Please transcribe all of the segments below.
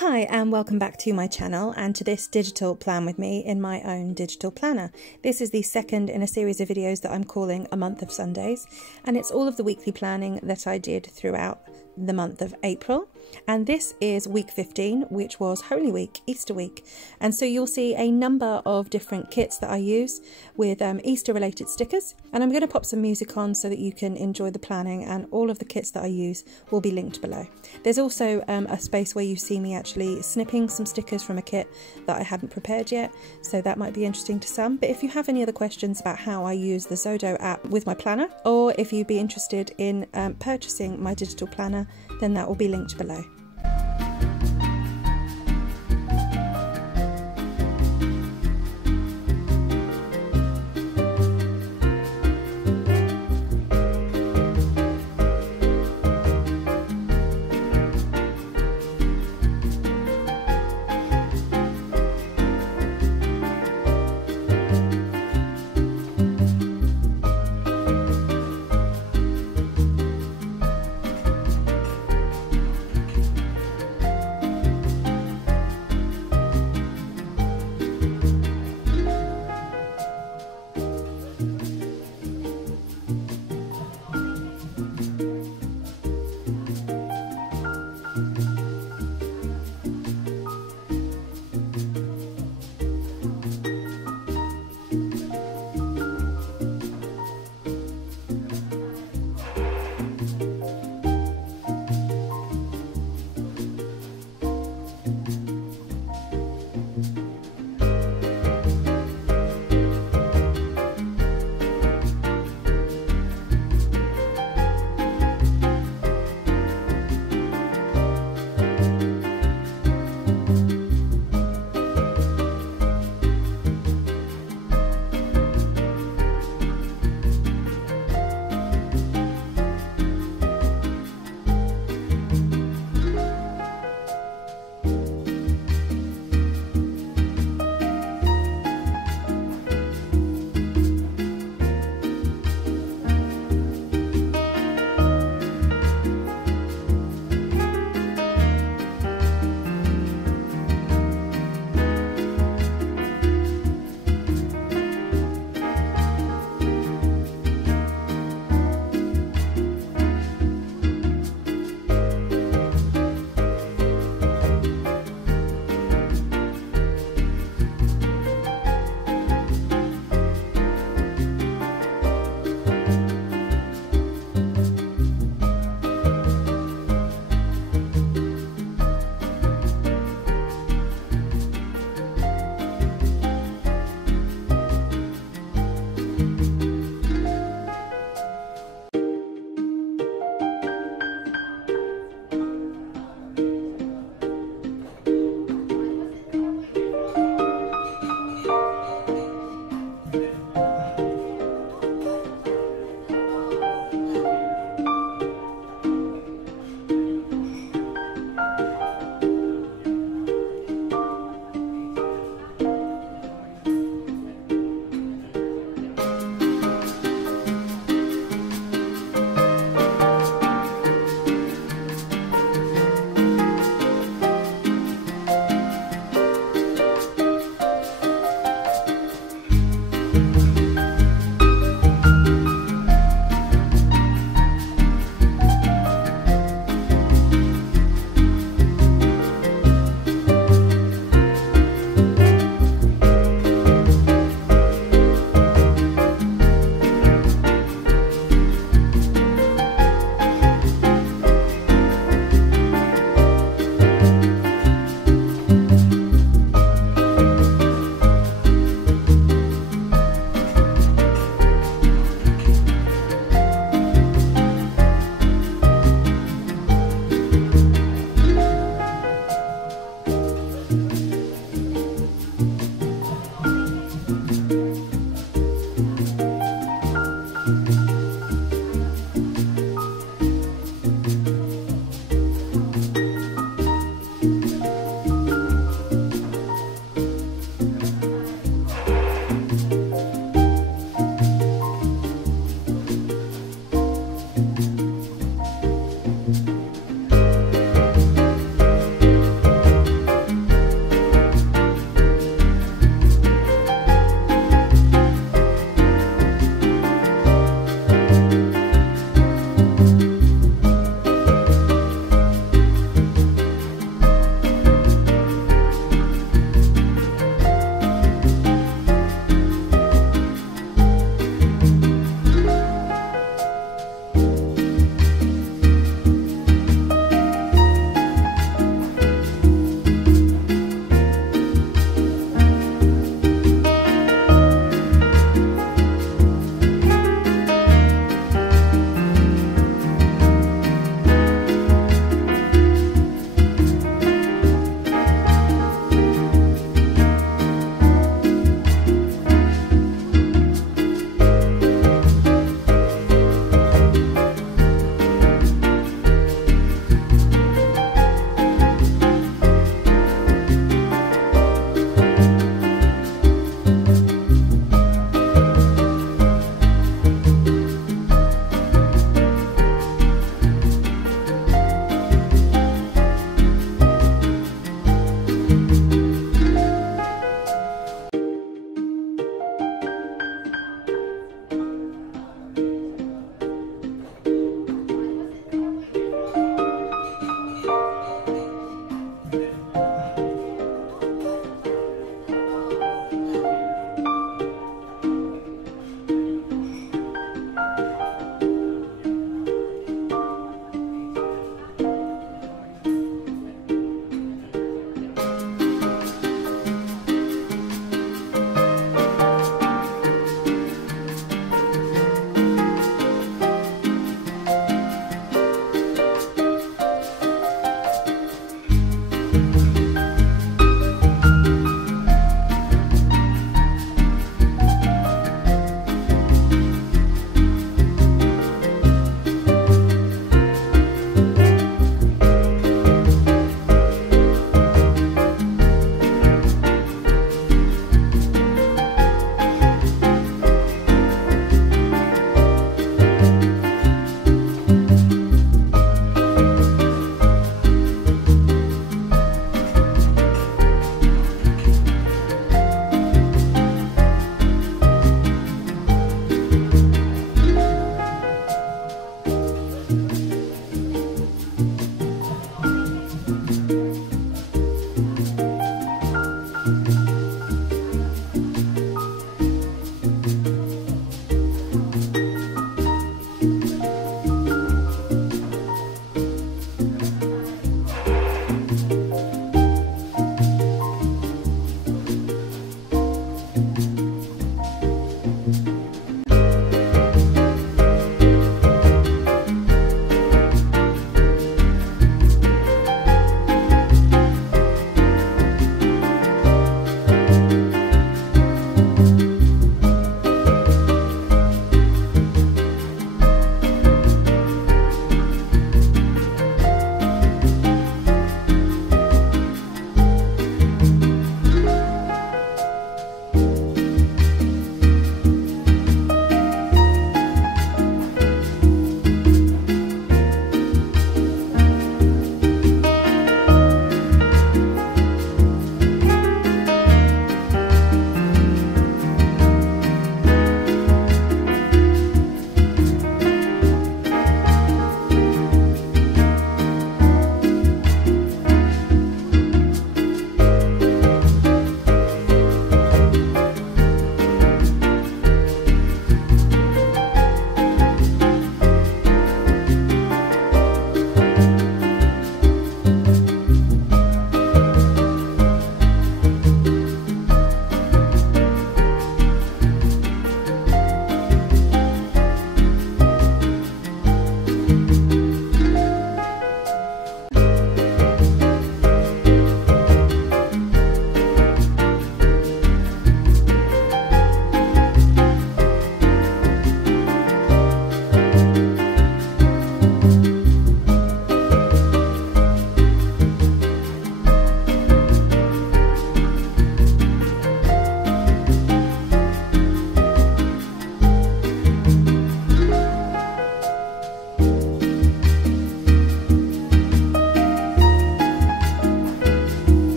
Hi and welcome back to my channel and to this digital plan with me in my own digital planner. This is the second in a series of videos that I'm calling A Month of Sundays, and it's all of the weekly planning that I did throughout the month of April. And this is week 15, which was Holy Week, Easter week. And so you'll see a number of different kits that I use with Easter related stickers. And I'm going to pop some music on so that you can enjoy the planning, and all of the kits that I use will be linked below. There's also a space where you see me actually snipping some stickers from a kit that I hadn't prepared yet. So that might be interesting to some. But if you have any other questions about how I use the Xodo app with my planner, or if you'd be interested in purchasing my digital planner, then that will be linked below.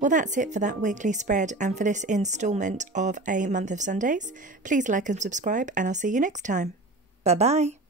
Well, that's it for that weekly spread and for this instalment of a month of Sundays. Please like and subscribe, and I'll see you next time. Bye bye.